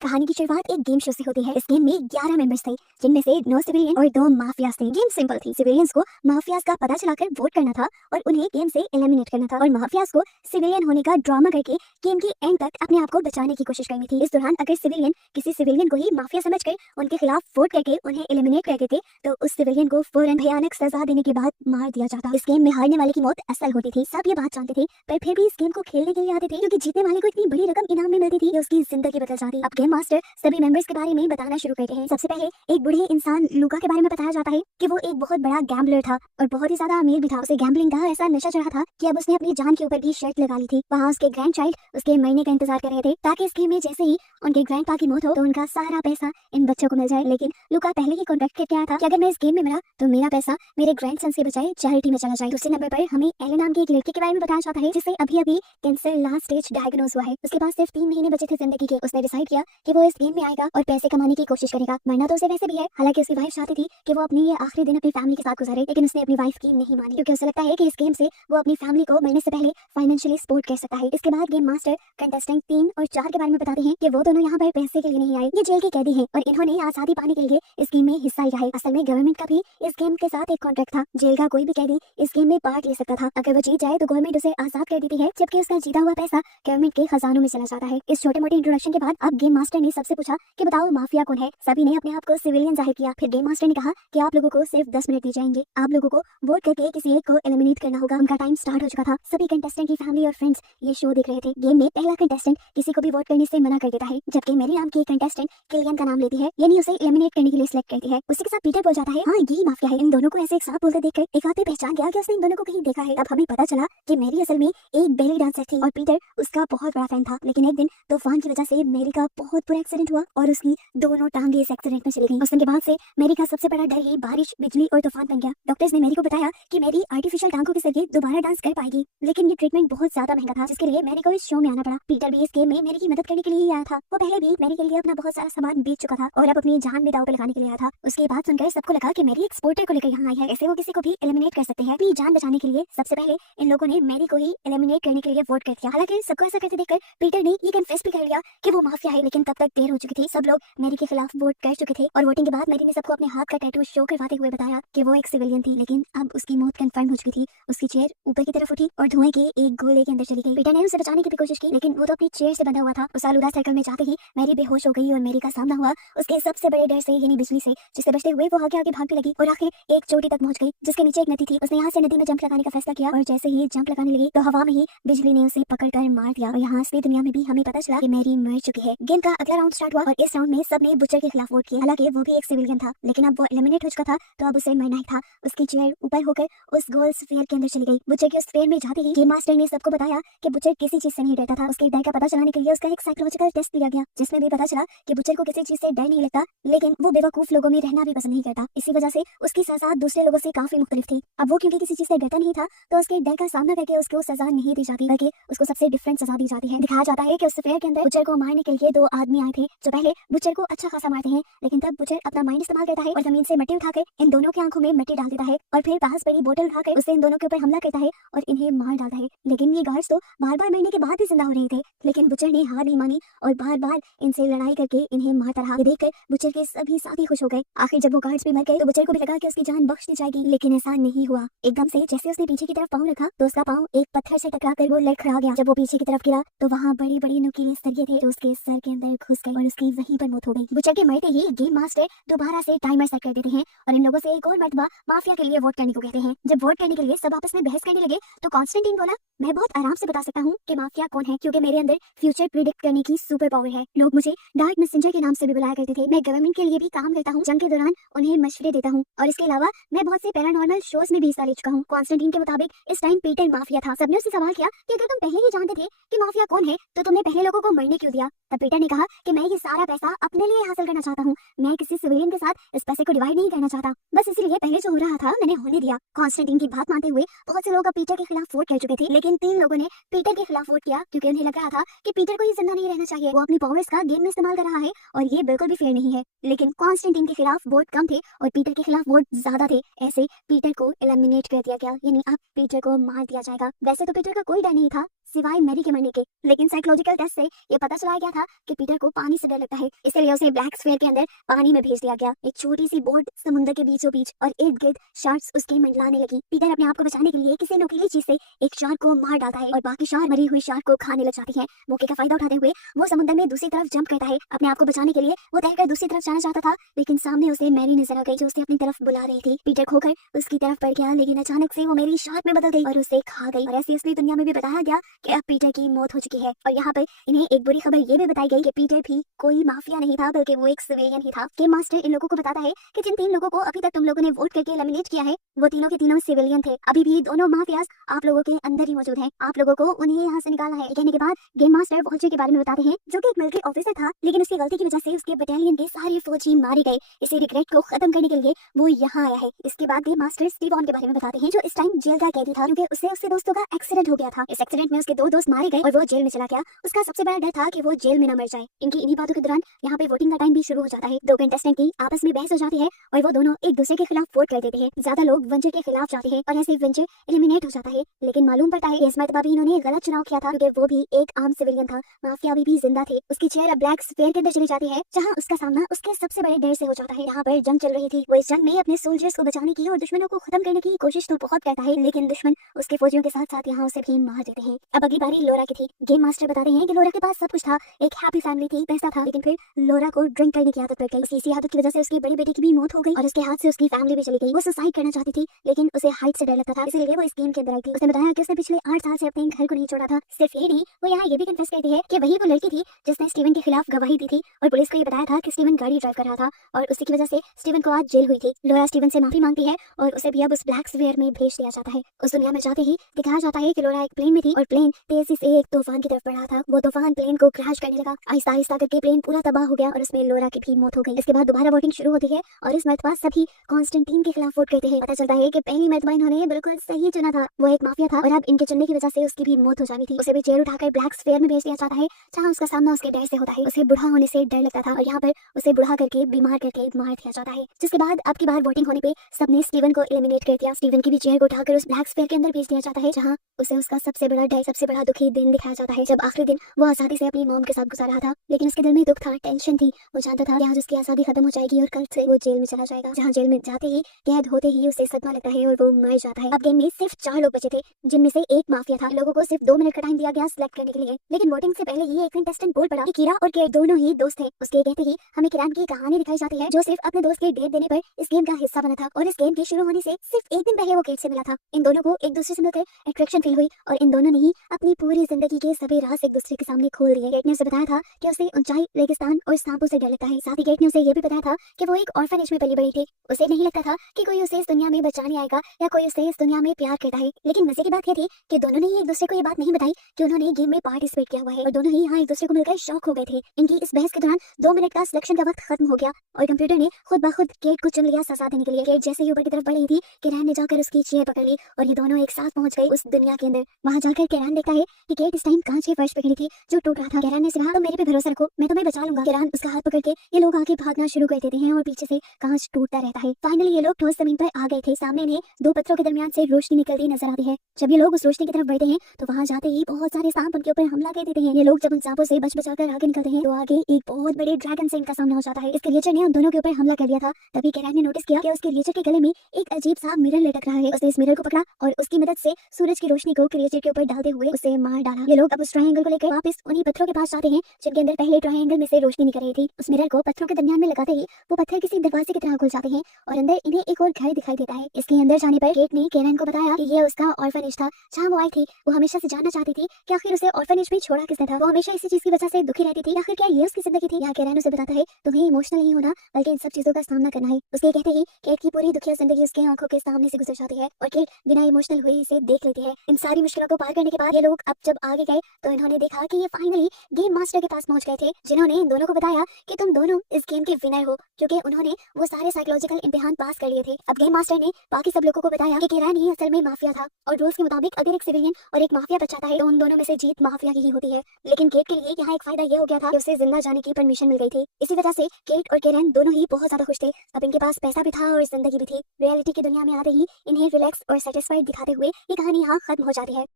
कहानी की शुरुआत एक गेम शो से होती है। इस गेम में 11 मेंबर्स थे, जिनमें से 9 सिविलियन और 2 माफियाज थे। गेम सिंपल थी। सिविलियंस को माफियाज का पता चलाकर वोट करना था और उन्हें गेम से एलिमिनेट करना था, और माफियाज को सिविलियन होने का ड्रामा करके गेम के एंड तक अपने आप को बचाने की कोशिश करनी थी। इस दौरान अगर सिविलियन किसी सिविलियन को ही माफिया समझकर उनके खिलाफ वोट करके उन्हें एलिमिनेट कर देते तो उस सिविलियन को फौरन भयानक सजा देने के बाद मार दिया जाता। इस गेम में हारने वाले की मौत असल होती थी। सब ये बात जानते थे, पर फिर भी इस गेम को खेलने के लिए आते थे, क्योंकि जीतने वाले को इतनी बड़ी रकम इनाम में मिलती थी कि उसकी जिंदगी बदल जाती। अब गेम मास्टर सभी मेंबर्स के बारे में बताना शुरू करते हैं। सबसे पहले एक बूढ़े इंसान लूका के बारे में बताया जाता है कि वो एक बहुत बड़ा गैम्बलर था और बहुत ही ज्यादा अमीर भी था। उसे गैम्बलिंग का ऐसा नशा चढ़ा था कि अब उसने अपनी जान के ऊपर भी शर्त लगा ली थी। वहाँ उसके ग्रैंड चाइल्ड उसके मरने का इंतजार कर रहे थे, ताकि इस गेम में जैसे ही उनके ग्रैंड पा की मौत हो तो उनका सारा पैसा इन बच्चों को मिल जाए। लेकिन लूका पहले ही कॉन्ट्रैक्ट करके आया था कि अगर मैं इस गेम में मरा तो मेरा पैसा मेरे ग्रैंड सन से बचाए चैरिटी में चला जाए। दूसरे नंबर पर हमें एले नाम की एक लड़की के बारे में बताया जाता है, जिसे अभी कैंसर लास्ट स्टेज डायग्नोज हुआ है। उसके पास सिर्फ 3 महीने बचे थे जिंदगी के। उसने डिसाइड किया कि वो इस गेम में आएगा और पैसे कमाने की कोशिश करेगा। मरना तो उसे वैसे भी है, हालांकि उसकी वाइफ चाहती थी कि वो अपने ये आखिरी दिन अपनी फैमिली के साथ गुजारे, लेकिन उसने अपनी वाइफ की नहीं मानी, क्योंकि उसे लगता है कि इस गेम से वो अपनी फैमिली को मरने से पहले फाइनेंशियली सपोर्ट कर सकता है। इसके बाद गेम मास्टर कंटेस्टेंट 3 और 4 के बारे में बताते हैं कि वो दोनों यहाँ पर पैसे के लिए नहीं आए, ये जेल के कैदी हैं और इन्होंने आजादी पाने के लिए इस गेम में हिस्सा लिया है। असल में गवर्नमेंट का भी इस गेम के साथ एक कॉन्ट्रैक्ट था। जेल का कोई भी कैदी इस गेम में पार्ट ले सकता था। अगर वो जीत जाए तो गवर्नमेंट उसे आजाद कर देती है, जबकि उसका जीता हुआ पैसा गवर्नमेंट के खजानों में चला जाता है। इस छोटे मोटे इंट्रोडक्शन के बाद अब गेम मास्टर ने सबसे पूछा कि बताओ माफिया कौन है। सभी ने अपने आप को सिविलियन जाहिर किया। फिर गेम मास्टर ने कहा कि आप लोगों को सिर्फ 10 मिनट दिए जाएंगे, आप लोगों को वोट करके किसी एक को एलिमिनेट करना होगा। उनका टाइम स्टार्ट हो चुका था। सभी कंटेस्टेंट की फैमिली और फ्रेंड्स ये शो देख रहे थे। गेम में पहला कंटेस्टेंट किसी को भी वोट करने से मना कर देता है, जबकि मेरी नाम की कंटेस्टेंट किलियन का नाम लेती है, यानी उसे एलिमिनेट करने के लिए सिलेक्ट करती है। उसी के साथ पीटर बोल जाता है, हाँ ये माफिया है। इन दोनों को ऐसे एक साथ बोलते देखकर एक आदमी पहचान गया कि उसने इन दोनों को कहीं देखा है। तब हमें पता चला कि मेरी असल में एक बेली डांसर थी और पीटर उसका बहुत बड़ा फैन था। लेकिन एक दिन तूफान की वजह से मेरी का बहुत बुरा एक्सीडेंट हुआ और उसकी दोनों टांगे इस एक्सीडेंट में चली गई। उस दिन के बाद से मेरी का सबसे बड़ा डर ही बारिश, बिजली और तूफान बन गया। डॉक्टर्स ने मेरी को बताया कि मेरी आर्टिफिशियल टांगों के जरिए दोबारा डांस कर पाएगी, लेकिन ये ट्रीटमेंट बहुत ज्यादा महंगा था, जिसके लिए मेरी को इस शो में आना पड़ा। पीटर भी इस गेम में मेरी की मदद करने के लिए आया था। वो पहले भी मेरी के लिए अपना बहुत सारा सामान बेच चुका था और अब अपनी जान भी दांव पे लगाने के लिए आया था। उसके बाद सुनकर सबको लगा कि मेरी एक्सपोर्टर को लेकर यहाँ आई है, ऐसे वो किसी को भी एलिमिनेट कर सकते हैं। अपनी जान बचाने के लिए सबसे पहले इन लोगों ने मेरी को ही एलिमिनेट करने के लिए वोट कर दिया। हालांकि सबको ऐसा करते देखकर पीटर ने ये कन्फेस भी कर लिया कि वो माफिया है, लेकिन तब तक देर हो चुकी थी। सब लोग मेरी के खिलाफ वोट कर चुके थे और वोटिंग के बाद मेरी ने सबको अपने हाथ का टैटू शो करवाते हुए बताया कि वो एक सिविलियन थी, लेकिन अब उसकी मौत कंफर्म हो चुकी थी। उसकी चेयर ऊपर की तरफ उठी और धुएं के एक गोले के अंदर चली गई। पीटर ने उसे बचाने की भी कोशिश की, लेकिन वो तो अपनी चेयर से बंधा हुआ था। उस आलूदा सर्कल में जाते ही मेरी बेहोश हो गई और मेरी का सामना हुआ उसके सबसे बड़े डर से, यानी बिजली से, जिससे बचते हुए वो आगे आगे भागने लगी और आखिर एक चोटी तक पहुंच गई, जिसके नीचे एक नदी थी। उसने यहाँ से नदी में जंप लगाने का फैसला किया और जैसे ही जंप लगाने लगी तो हवा में ही बिजली ने उसे पकड़कर मार दिया। और यहाँ असली दुनिया में भी हमें पता चला कि मेरी मर चुकी है। गेम का अगला राउंड स्टार्ट हुआ और इस राउंड में सबने बुचर के खिलाफ वोट किया। हालांकि वो भी एक सिविलियन था, लेकिन अब वो एलिमिनेट हो चुका था तो अब उसे मरना ही था। उसकी चेयर ऊपर होकर उस गोल स्फीयर के अंदर चली गई। बुचर के उस स्फीयर में जाते ही गेम मास्टर ने सबको बताया कि बुचर किसी चीज से नहीं डरता था। उसके डर का पता चलाने के लिए उसका एक साइकोलॉजिकल टेस्ट लिया गया, जिसमें भी पता चला कि बुचर को किसी चीज से डर नहीं लगता, लेकिन वो बेवकूफ लोगों में रहना भी पसंद नहीं करता। इसी वजह से उसकी सजा दूसरे लोगों से काफी मुख्तलिफ थी। अब वो क्योंकि किसी चीज से डरता नहीं था तो उसके डर का सामना करके उसको सजा नहीं दी जाती, बल्कि उसको सबसे डिफरेंट सजा दी जाती है। दिखाया जाता है कि उस स्फीयर के अंदर बुचर को मारने के लिए 2 आदमी आए थे, जो पहले बुचर को अच्छा खासा मारते हैं, लेकिन तब बुचर अपना माइंड इस्तेमाल करता है और जमीन से मिट्टी उठाकर इन दोनों की आंखों में मिट्टी डाल देता है और फिर पास पड़ी बोतल उठाकर उससे इन दोनों के ऊपर हमला करता है और इन्हें मार डालता है। लेकिन ये गार्ड्स तो बार बार मरने के बाद भी जिंदा हो रहे थे, लेकिन बुचर ने हार नहीं मानी और बार बार इनसे लड़ाई करके इन्हें मारता रहा। ये देखकर बुचर के सभी साथी खुश हो गए। आखिर जब वो गार्ड्स भी मर गए तो बुचर को भी लगा कि उसकी जान बख्श दी जाएगी, लेकिन ऐसा नहीं हुआ। एकदम से जैसे उसने पीछे की तरफ पाँव रखा तो उसका पाँव एक पत्थर से टकराकर वो लड़खड़ा गया। जब वो पीछे की तरफ गिरा तो वहाँ बड़ी बड़ी नुकीले सरिये थे जो उसके सर के अंदर घुस गए और उसकी वहीं पर मौत हो गई। बुचर के मरते ही गेम मास्टर दोबारा से टाइमर सेट कर देते हैं और इन लोगों से एक और मर्तबा माफिया के लिए वोट करने को कहते हैं। जब वोट करने के लिए सब आपस में बहस करने लगे तो कॉन्स्टेंटाइन बोला, मैं बहुत आराम से बता सकता हूँ कि माफिया कौन है, क्योंकि मेरे अंदर फ्यूचर प्रिडिक्ट करने की सुपर पावर है। लोग मुझे डार्क मैसेंजर के नाम से भी बुलाया करते थे। मैं गवर्नमेंट के लिए भी काम करता हूँ, जंग के दौरान उन्हें मशवरे देता हूँ और इसके अलावा मैं बहुत से पैरानॉर्मल शोज में भी हिस्सा ले चुका हूँ। कॉन्स्टेंटाइन के मुताबिक इस टाइम पीटर माफिया था। सबने उससे सवाल किया कि अगर तुम पहले ही जानते थे कि माफिया कौन है तो तुमने पहले लोगों को मरने क्यों दिया। तब पीटर ने कहा कि मैं ये सारा पैसा अपने लिए हासिल करना चाहता हूँ, मैं किसी सिविलियन के साथ इस पैसे को डिवाइड नहीं करना चाहता, बस इसीलिए पहले जो हो रहा था मैंने होने दिया। कॉन्स्टेंटाइन की बात मानते हुए बहुत से लोग अब पीटर के खिलाफ वोट कर चुके थे, लेकिन 3 लोगों ने पीटर के खिलाफ वोट किया क्योंकि उन्हें लग रहा था कि पीटर को ये जिंदा नहीं रहना चाहिए। वो अपनी पावर्स का गेम में इस्तेमाल कर रहा है और ये बिल्कुल भी फेयर नहीं है। लेकिन कॉन्स्टेंटाइन के खिलाफ वोट कम थे और पीटर के खिलाफ वोट ज्यादा थे। ऐसे पीटर को एलिमिनेट कर दिया गया, यानी अब पीटर को मार दिया जाएगा। वैसे तो पीटर का कोई डर नहीं था, सिवाय मैरी के मरने के। लेकिन साइकोलॉजिकल टेस्ट से ये पता चला गया था कि पीटर को पानी से डर लगता है, इसलिए उसे ब्लैक स्फीयर के अंदर पानी में भेज दिया गया। एक छोटी सी बोट समुद्र के बीचों बीच और इर्द गिर्द शार्क्स उसके मंडलाने लगी। पीटर अपने आप को बचाने के लिए किसी नुकीली चीज से एक शार्क को मार डालता है और बाकी शार्क मरी हुई शार्क को खाने लग जाती है। मौके का फायदा उठाते हुए वो समुद्र में दूसरी तरफ जंप करता है। अपने आप को बचाने के लिए वो तैरकर दूसरी तरफ जाना चाहता था, लेकिन सामने उसे मैरी नजर आ गई जो उसे अपनी तरफ बुला रही थी। पीटर खोकर उसकी तरफ बढ़ गया, लेकिन अचानक से वो मैरी शार्क में बदल गई और उसे खा गई। और ऐसी असली दुनिया में भी बताया गया कि अब पीटर की मौत हो चुकी है। और यहाँ पर इन्हें एक बुरी खबर ये भी बताई गई कि पीटर भी कोई माफिया नहीं था, बल्कि वो एक सिविलियन ही था। गेम मास्टर इन लोगों को बताता है कि जिन 3 लोगों को अभी तक तुम लोगों ने वोट करके एलिमिनेट किया है, वो तीनों के तीनों सिविलियन थे। अभी भी दोनों माफियाज आप लोगों के अंदर ही मौजूद हैं। आप लोगों को उन्हें यहाँ से निकालना है। कहने के बाद गेम मास्टर वॉल्टर के बारे में बताते हैं, जो कि एक मिलिट्री ऑफिसर था, लेकिन उसकी गलती की वजह से उसके बटालियन के सारे फौजी मारे गए। इसी रिग्रेट को खत्म करने के लिए वो यहाँ आया है। इसके बाद गेम मास्टर स्टीवन के बारे में बताते हैं, जो इस टाइम जेल का कैदी था, क्योंकि उससे उसके दोस्तों का एक्सीडेंट हो गया था। इस एक्सीडेंट में उसके 2 दोस्त मारे गए और वो जेल में चला गया। उसका सबसे बड़ा डर था कि वो जेल में न मर जाए। इनकी इन्हीं बातों के दौरान यहाँ पे वोटिंग का टाइम भी शुरू हो जाता है। 2 कंटेस्टेंट की आपस में बहस हो जाती है और वो दोनों एक दूसरे के खिलाफ वोट कर देते हैं। ज्यादा लोग वेंचर के खिलाफ जाते हैं और ऐसे वेंचर एलिमिनेट हो जाता है। लेकिन मालूम पड़ता है इस मरतबा भी इन्होंने गलत चुनाव किया था, क्योंकि वो भी एक आम सिविलियन था। माफिया भी जिंदा थे। उसकी चेयर ब्लैक स्फीयर के अंदर चली जाती है, जहाँ उसका सामना उसके सबसे बड़े डर से हो जाता है। यहाँ पर जंग चल रही थी। वो इस जंग में अपने सोल्जर्स को बचाने की और दुश्मनों को खत्म करने की कोशिश तो बहुत करता है, लेकिन दुश्मन उसके फौजियों के साथ साथ यहाँ उसे भी मार देते हैं। अब अगली बारी लोरा की थी। गेम मास्टर बताते हैं कि लोरा के पास सब कुछ था, एक हैप्पी फैमिली थी, पैसा था, लेकिन फिर लोरा को ड्रिंक करने की आदत पड़ गई। इसी आदत की वजह से उसके बड़े बेटे की भी मौत हो गई और उसके हाथ से उसकी फैमिली भी चली गई। वो सुसाइड करना चाहती थी, लेकिन उसे हाइट से डर लगता था, इसलिए वो इस गेम के अंदर आई थी। उसने बताया कि उसने पिछले 8 साल से अपने घर को नहीं छोड़ा था। सिर्फ ये नहीं, वो यहाँ ये भी कन्फेस करती है कि वही वो लड़की थी जिसने स्टीवन के खिलाफ गवाही दी थी और पुलिस को ये बताया था कि स्टीवन गाड़ी ड्राइव कर रहा था और उसी की वजह से स्टीवन को आज जेल हुई थी। लोरा स्टीवन से माफी मांगती है और उसे भी अब उस ब्लैक स्फीयर में भेज दिया जाता है। उस दुनिया में जाते ही दिखाया जाता है कि लोरा एक प्लेन में थी और प्लेन तेजी से एक तूफान की तरफ बढ़ रहा था। वो तूफान प्लेन को क्रैश करने लगा। आहिस्ता आहिस्ता करके प्लेन पूरा तबाह हो गया और उसमें लोरा की भी मौत हो गई। इसके बाद दोबारा वोटिंग शुरू होती है और इस मरतबा सभी कॉन्स्टेंटीन के खिलाफ वोट करते हैं। पता चलता है कि पहली मरतबा इन्होंने बिल्कुल सही चुना था। वो एक माफिया था और अब इनके चुनने की वजह से उसकी भी मौत हो जानी थी। उसे भी जेल उठाकर ब्लैक स्फीयर में भेज दिया जाता है, जहाँ उसका सामना उसके डर से होता है। उसे बूढ़ा होने से डर लगता था और यहाँ पर उसे बूढ़ा करके बीमार करके मार दिया जाता है। जिसके बाद अब की बार वोटिंग होने पे सबने स्टीवन को एलिमिनेट कर दिया। स्टीवन की भी चेयर को उठाकर उस ब्लैक स्फीयर के अंदर भेज दिया जाता है, जहाँ उसे उसका सबसे बड़ा डर, सबसे बड़ा दुखी दिन दिखाया जाता है, जब आखिरी दिन वो आजादी से अपनी मॉम के साथ गुजार रहा था। लेकिन उसके दिल में दुख था, टेंशन थी। वो जानता था कि आज उसकी आजादी खत्म हो जाएगी और कल से वो जेल में चला जाएगा, जहाँ जेल में जाते ही कैद होते ही उसे सदमा लगता है और वो मर जाता है। अब गेम में सिर्फ 4 लोग बचे थे, जिनमें से एक माफिया था। लोगों को सिर्फ 2 मिनट का टाइम दिया गया सिलेक्ट करने के लिए, लेकिन वोटिंग से पहले ही एक कंटेस्टेंट बोल पड़ा कि कीरा और केट दोनों ही दोस्त थे। उसके कहते ही हमें किरान की कहानी दिखाई जाती है, जो सिर्फ अपने दोस्त के डेट देने पर इस गेम का हिस्सा बना था और इस गेम के शुरू होने से सिर्फ एक दिन पहले वो केट से मिला था। इन दोनों को एक दूसरे से मिलकर अट्रैक्शन फील हुई और इन दोनों ने ही अपनी पूरी जिंदगी के सभी राज एक दूसरे के सामने खोल दिए। केट ने उसे बताया था कि उसे ऊंचाई, रेगिस्तान और सांपों से डर लगता है। साथ ही केट ने उसे ये भी बताया था कि वो एक ऑर्फनेज में पली बड़ी थी। उसे नहीं लगता था कि कोई उसे इस दुनिया में बचाने आएगा या कोई उसे इस दुनिया में प्यार करता है। लेकिन मजे की बात ये थी कि दोनों ने ही एक दूसरे को ये बात नहीं बताई कि उन्होंने गेम में पार्टिसिपेट किया हुआ है और दोनों ही यहाँ एक दूसरे को मिलकर शॉक हो गए थे। इनकी इस बहस के दौरान 2 मिनट का सिलेक्शन का वक्त खत्म हो गया और कंप्यूटर ने खुद ब खुद केट को चुन लिया सजा देने के लिए। केट जैसे ही ऊपर की तरफ बढ़ रही थी, किरान ने जाकर उसकी चेयर पकड़ ली और ये दोनों एक साथ पहुंच गए उस दुनिया के अंदर। वहां जाकर किरान देखता है कि केट इस टाइम कांच के फर्श पे खड़ी थी जो टूट रहा था। किरान ने कहा, तो मेरे पे भरोसा रखो, मैं तुम्हें बचा लूंगा। किरान उसका हाथ पकड़ के ये लोग आगे भागना शुरू कर देते हैं और पीछे से कांच टूटता रहता है। फाइनली ये लोग ठोस जमीन पर आ गए थे। सामने इन्हें 2 पत्थरों के दरमियान से रोशनी निकलती नजर आती है। जब ये लोग उस रोशनी की तरफ बढ़ते हैं तो वहां जाते ही बहुत सारे सांप उनके ऊपर हमला कर देते हैं। ये लोग जब उन सांपों से बच बचाकर आगे निकलते हैं तो आगे एक बहुत बड़े ड्रैगन से इनका सामना हो जाता है। इस क्रिएचर ने उन दोनों के ऊपर हमला कर दिया था। तभी किरान ने नोटिस किया कि उस क्रिएचर के गले में एक अजीब सा मिरर लटक रहा है। उसने इस मिरर को पकड़ा और उसकी मदद से सूरज की रोशनी को क्रिएचर के ऊपर डालते हुए उसे मार डाला। ये लोग अब उस ट्रायंगल को लेकर वापस उन्हीं पत्थरों के पास जाते हैं जिनके अंदर पहले ट्रायंगल में से रोशनी निकल रही थी। उस मिरर को पत्थरों के दरमियान में लगाते ही वो पत्थर किसी दरवाजे की तरह खुल जाते हैं और अंदर इन्हें एक और घर दिखाई देता है। इसके अंदर जाने पर केट ने किरान को बताया कि ये उसका ऑर्फनेज था जहाँ वो आई थी। वो हमेशा से जानना चाहती थी कि आखिर उसे ऑर्फनेज में छोड़ा किसने था। वो हमेशा इसी चीज की वजह से दुखी रहती थी। आखिर क्या ये उसकी जिंदगी थी? यहाँ किरान उसे बताता है तुम्हें इमोशनल नहीं होना, बल्कि इन सब चीजों का सामना करना है। उसके कहते ही केट की पूरी दुखिया जिंदगी उसके आंखों के सामने से गुजर जाती है और केट बिना इमोशनल हुए इसे देख लेती है। इन सारी मुश्किलों को पार करने के बाद ये लोग अब जब आगे गए तो इन्होंने देखा कि ये फाइनली गेम मास्टर के पास पहुंच गए थे, जिन्होंने इन दोनों को बताया कि तुम दोनों इस गेम के विनर हो, क्योंकि उन्होंने वो सारे साइकोलॉजिकल इम्तिहान पास कर लिए थे। अब गेम मास्टर ने बाकी सब लोगों को बताया कि किरान ही असल में माफिया था और रूल्स के मुताबिक अगर एक सिविलियन और एक माफिया बचाता है तो उन दोनों में से जीत माफिया की ही होती है। लेकिन केट के लिए यहाँ एक फायदा ये हो गया था कि उसे जिंदा जाने की परमिशन मिल गई थी। इसी वजह से केट और किरान दोनों ही बहुत ज्यादा खुश थे। अब इनके पास पैसा भी था और जिंदगी भी थी। रियलिटी की दुनिया में आते ही इन्हें रिलैक्स और सेटिस्फाइड दिखाते हुए ये कहानी यहाँ खत्म हो जाती है।